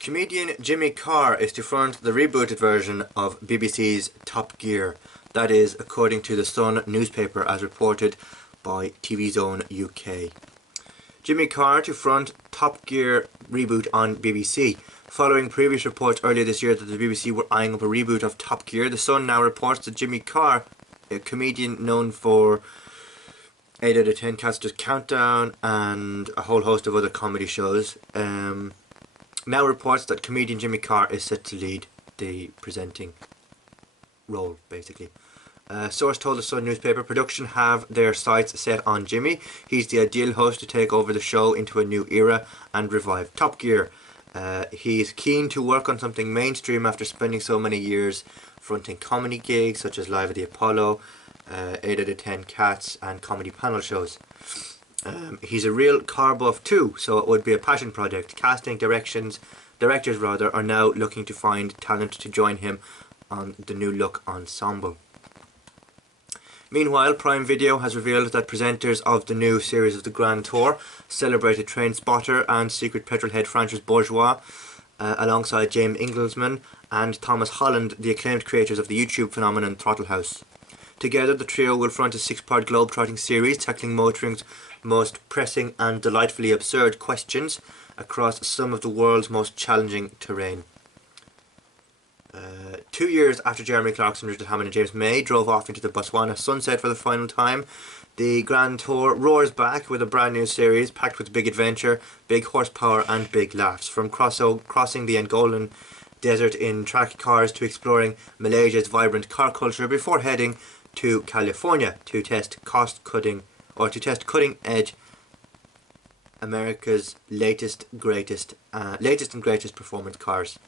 Comedian Jimmy Carr is to front the rebooted version of BBC's Top Gear. That is, according to the Sun newspaper, as reported by TV Zone UK. Jimmy Carr to front Top Gear reboot on BBC. Following previous reports earlier this year that the BBC were eyeing up a reboot of Top Gear, the Sun now reports that Jimmy Carr, a comedian known for 8 out of 10 Cats Just Countdown and a whole host of other comedy shows, now reports that comedian Jimmy Carr is set to lead the presenting role, basically. Source told the Sun newspaper production have their sights set on Jimmy. He's the ideal host to take over the show into a new era and revive Top Gear. He's keen to work on something mainstream after spending so many years fronting comedy gigs such as Live at the Apollo, 8 out of 10 Cats and comedy panel shows. He's a real car buff too, so it would be a passion project. Directors are now looking to find talent to join him on the new look ensemble. Meanwhile, Prime Video has revealed that presenters of the new series of the Grand Tour, celebrated trainspotter and secret petrolhead Francis Bourgeois, alongside James Engelsman and Thomas Holland, the acclaimed creators of the YouTube phenomenon Throttle House. Together, the trio will front a 6-part globe-trotting series tackling motoring's most pressing and delightfully absurd questions across some of the world's most challenging terrain. 2 years after Jeremy Clarkson, Richard Hammond and James May drove off into the Botswana sunset for the final time, the Grand Tour roars back with a brand new series packed with big adventure, big horsepower and big laughs. From crossing the Angolan desert in track cars to exploring Malaysia's vibrant car culture before heading to California to test cutting edge America's latest and greatest performance cars.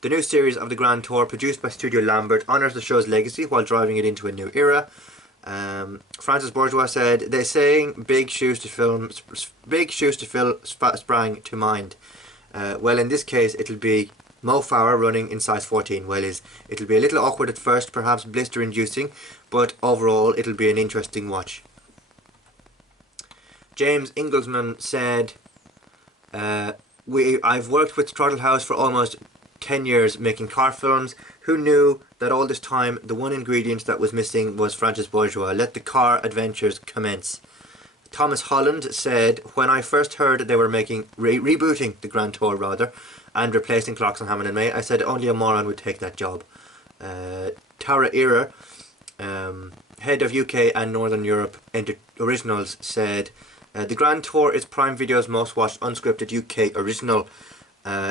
The new series of the Grand Tour, produced by Studio Lambert, honours the show's legacy while driving it into a new era. Francis Bourgeois said, "They're saying big shoes to fill sprang to mind. Well, in this case, it'll be Mo Farah running in size 14. Well, it'll be a little awkward at first, perhaps blister-inducing, but overall, it'll be an interesting watch." James Engelsman said, I've worked with Throttle House for almost 10 years making car films. Who knew that all this time the one ingredient that was missing was Francis Bourgeois? Let the car adventures commence. Thomas Holland said, when I first heard they were rebooting the Grand Tour and replacing Clarkson, Hammond and May, I said only a moron would take that job. Tara Era, head of UK and Northern Europe originals, said, the Grand Tour is Prime Video's most watched unscripted UK original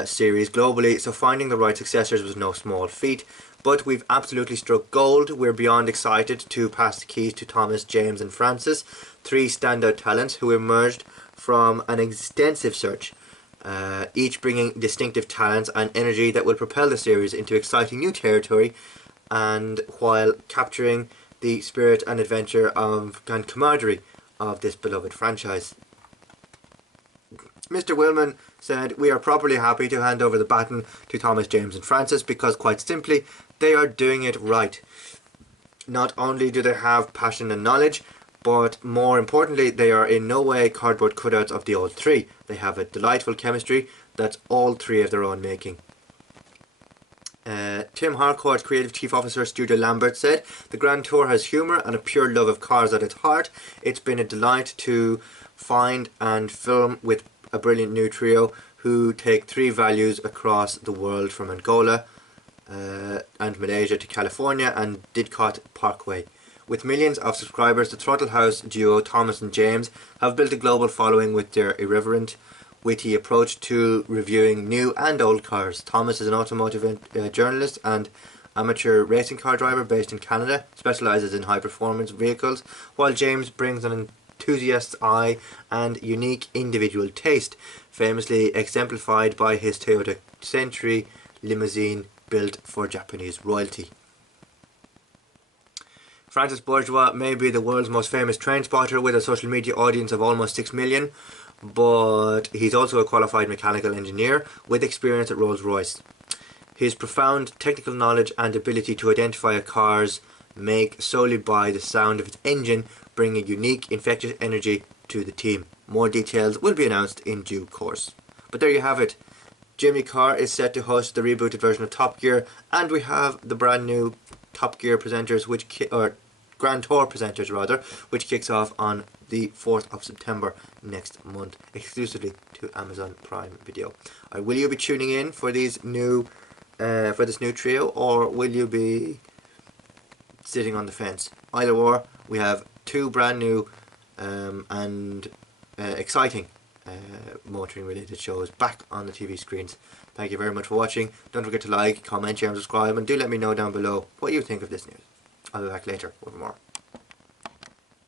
series globally, so finding the right successors was no small feat, but we've absolutely struck gold. We're beyond excited to pass the keys to Thomas, James and Francis, 3 standout talents who emerged from an extensive search, each bringing distinctive talents and energy that will propel the series into exciting new territory, and while capturing the spirit and adventure and camaraderie of this beloved franchise. Mr. Willman said, we are properly happy to hand over the baton to Thomas, James and Francis because, quite simply, they are doing it right. Not only do they have passion and knowledge, but more importantly, they are in no way cardboard cutouts of the old 3. They have a delightful chemistry that's all 3 of their own making. Tim Harcourt, Creative Chief Officer, Studio Lambert, said, the Grand Tour has humour and a pure love of cars at its heart. It's been a delight to find and film with a brilliant new trio who take 3 values across the world, from Angola and Malaysia to California and Didcot Parkway. With millions of subscribers, the Throttle House duo Thomas and James have built a global following with their irreverent, witty approach to reviewing new and old cars. Thomas is an automotive journalist and amateur racing car driver based in Canada, specialises in high performance vehicles, while James brings an enthusiast's eye and unique individual taste, famously exemplified by his Toyota Century limousine built for Japanese royalty. Francis Bourgeois may be the world's most famous trainspotter with a social media audience of almost 6 million, but he's also a qualified mechanical engineer with experience at Rolls-Royce. His profound technical knowledge and ability to identify a car's make solely by the sound of its engine bring a unique, infectious energy to the team. More details will be announced in due course. But there you have it. Jimmy Carr is set to host the rebooted version of Top Gear, and we have the brand new Top Gear presenters, or Grand Tour presenters rather, which kicks off on the 4th of September next month, exclusively to Amazon Prime Video. Will you be tuning in for these new, for this new trio, or will you be sitting on the fence? Either or, we have two brand new and exciting motoring related shows back on the TV screens. Thank you very much for watching. Don't forget to like, comment, share and subscribe, and do let me know down below what you think of this news. I'll be back later with more.